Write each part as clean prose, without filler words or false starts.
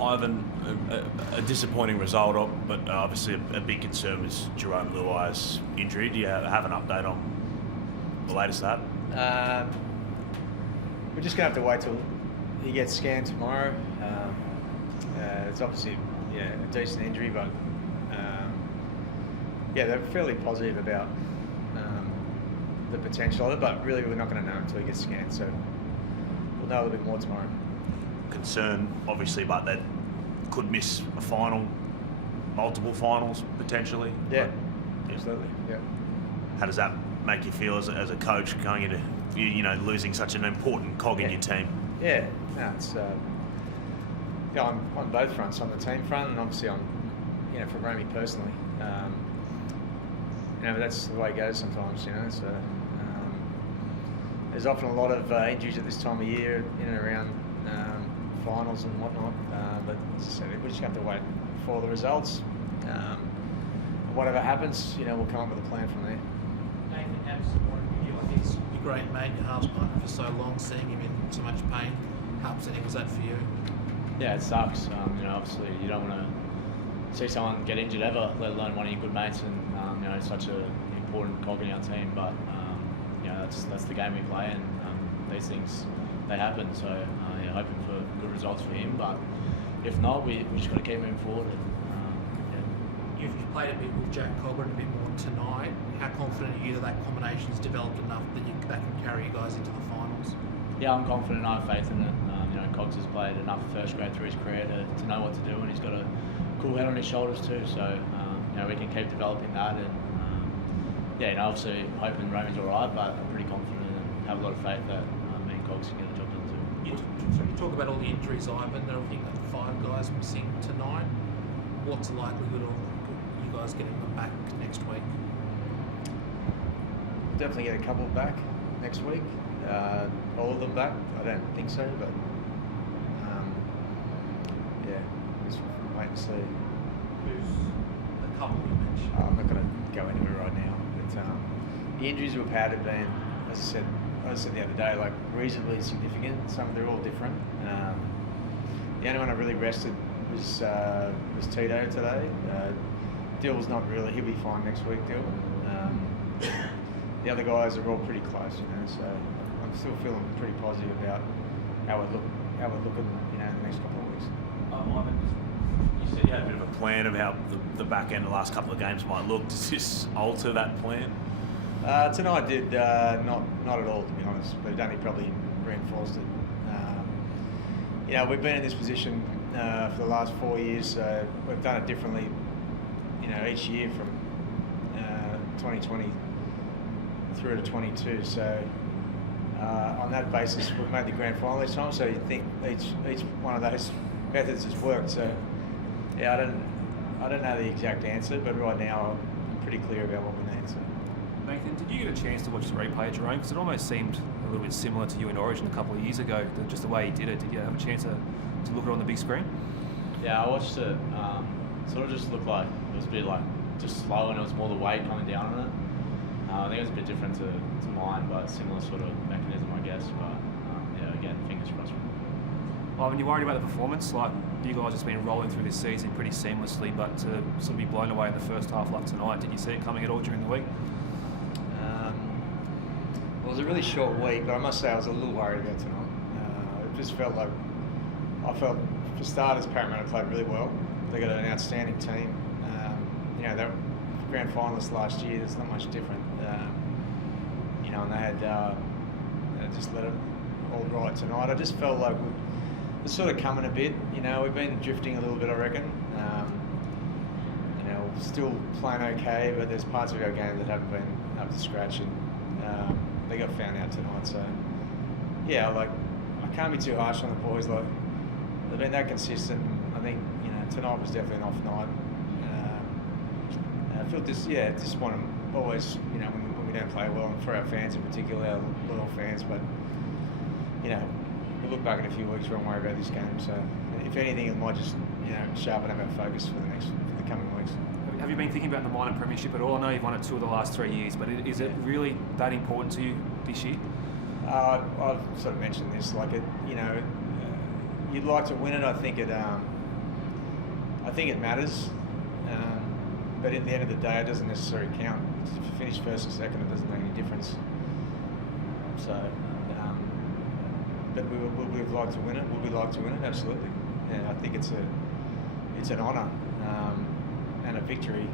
Ivan, a disappointing result, but obviously a big concern was Jerome Luai's injury. Do you have an update on the latest of that? We're just going to have to wait till he gets scanned tomorrow. It's obviously a decent injury, but they're fairly positive about the potential of it, but really we're not going to know until he gets scanned, so we'll know a little bit more tomorrow. Concern, obviously, but that could miss a final, multiple finals potentially. Yeah, absolutely. Yeah. How does that make you feel as a coach going into losing such an important cog in your team? Yeah, no, it's on both fronts, on the team front and obviously on for Romy personally. But that's the way it goes sometimes. So there's often a lot of injuries at this time of year in and around finals and whatnot. But as I said, we just have to wait for the results. Whatever happens, we'll come up with a plan from there. Nathan, how disappointed were you? I think it's your great mate, your halves partner for so long, seeing him in so much pain. How upsetting was that for you? Yeah, it sucks. Obviously you don't want to see someone get injured ever, let alone one of your good mates, and it's such an important cog in our team. But that's the game we play, and these things they happen. So hoping for good results for him. But if not, we just got to keep moving forward. You've played a bit with Jack Cogburn a bit more tonight. How confident are you that combination's developed enough that that can carry you guys into the finals? Yeah, I'm confident. I have faith in it. Cogs has played enough first grade through his career to know what to do, and he's got a cool head on his shoulders too. So we can keep developing that, and obviously hoping Romy's all right, but I'm pretty confident and have a lot of faith that me and Cogs can get a job done too. You talk about all the injuries, Ivan. There are, I think, 5 guys missing tonight. What's the likelihood of you guys getting them back next week? Definitely get a couple back next week. All of them back? I don't think so, but just wait and see. Who's the couple you mentioned? I'm not going to go into it right now, but the injuries we've had have been, as I said the other day, like reasonably significant. They're all different. The only one I really rested was Tito today. Dill's not really. He'll be fine next week. Dill. The other guys are all pretty close, so I'm still feeling pretty positive about how we're looking, in the next couple of weeks. You said you had a bit of a plan of how the back end of the last couple of games might look. Does this alter that plan? Tonight did not at all, to be honest. But it only probably reinforced it. We've been in this position for the last 4 years, so we've done it differently. Each year from 2020 through to 22. So on that basis, we've made the grand final each time. So you think each one of those methods has worked. So I don't know the exact answer, but right now I'm pretty clear about what we need. So. Nathan, did you get a chance to watch the replay of Jerome? Because it almost seemed a little bit similar to you in Origin a couple of years ago, just the way he did it. Did you have a chance to look at it on the big screen? Yeah, I watched it. Sort of just looked like it was a bit like just slow, and it was more the weight coming down on it. I think it was a bit different to mine, but similar sort of mechanism, I guess. But again, fingers crossed. Ivan, you worried about the performance? Like, you guys just been rolling through this season pretty seamlessly, but to sort of be blown away in the first half like tonight, did you see it coming at all during the week? It was a really short week, but I must say I was a little worried about tonight. It just felt like, for starters, Parramatta played really well. They got an outstanding team. They were grand finalists last year. There's not much different. And they had just let it all ride tonight. I just felt like we're sort of coming a bit. We've been drifting a little bit, I reckon. We're still playing okay, but there's parts of our game that haven't been up to scratch, and they got found out tonight. So I can't be too harsh on the boys. Like, they've been that consistent. I think tonight was definitely an off night. I feel disappointed always, when we don't play well, and for our fans in particular, our loyal fans. But we'll look back in a few weeks, we won't worry about this game. So if anything, it might just sharpen up our focus for the coming weeks. Have you been thinking about the minor premiership at all? I know you've won it 2 of the last 3 years, but is it really that important to you this year? I've sort of mentioned this. Like you'd like to win it. I think at I think it matters, but at the end of the day, it doesn't necessarily count. If you finish first or second, it doesn't make any difference. So, but would we like to win it? Would we like to win it? Absolutely. Yeah, I think it's an honour and a victory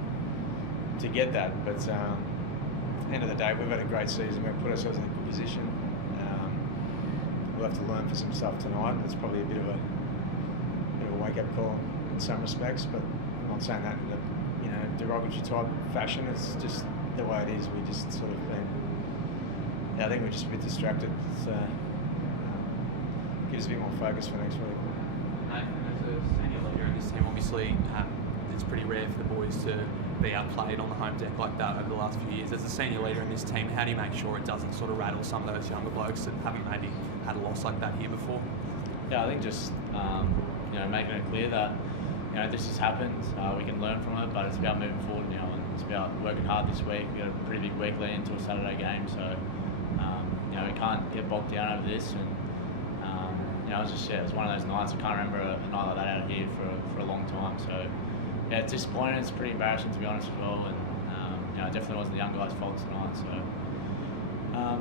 to get that. But at the end of the day, we've had a great season. We've put ourselves in a good position. We'll have to learn for some stuff tonight. It's probably a bit of a wake-up call in some respects, but I'm not saying that in a derogatory type fashion. It's just the way it is. We just sort of been. I think we're just a bit distracted. So gives us a bit more focus for next week. Nathan, as a senior leader in this team, obviously it's pretty rare for the boys to be outplayed on the home deck like that over the last few years. As a senior leader in this team, how do you make sure it doesn't sort of rattle some of those younger blokes that haven't maybe had a loss like that here before? Yeah, I think just making it clear that this has happened. We can learn from it, but it's about moving forward now, and it's about working hard this week. We got a pretty big week leading into a Saturday game, so we can't get bogged down over this. And it was one of those nights. I can't remember a night like that out here for a long time. So yeah, it's disappointing. It's pretty embarrassing, to be honest, as well. And it definitely wasn't the young guys' fault tonight. So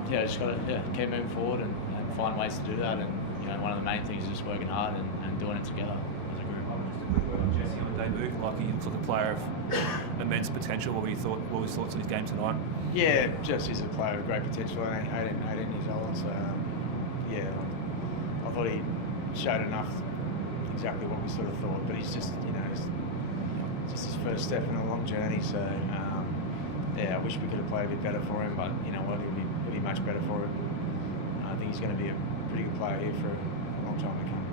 just got to keep moving forward and find ways to do that. And one of the main things is just working hard and doing it together as a group. Just a quick word on Jesse on the debut. Like, he looks like a player of immense potential. What were his thoughts on his game tonight? Yeah, Jesse's a player of great potential. 18 years old. So I thought he showed enough, exactly what we sort of thought. But he's just just his first step in a long journey. So I wish we could have played a bit better for him. But you know what, he'll be much better for it. I think he's going to be a pretty good player here for a long time to come.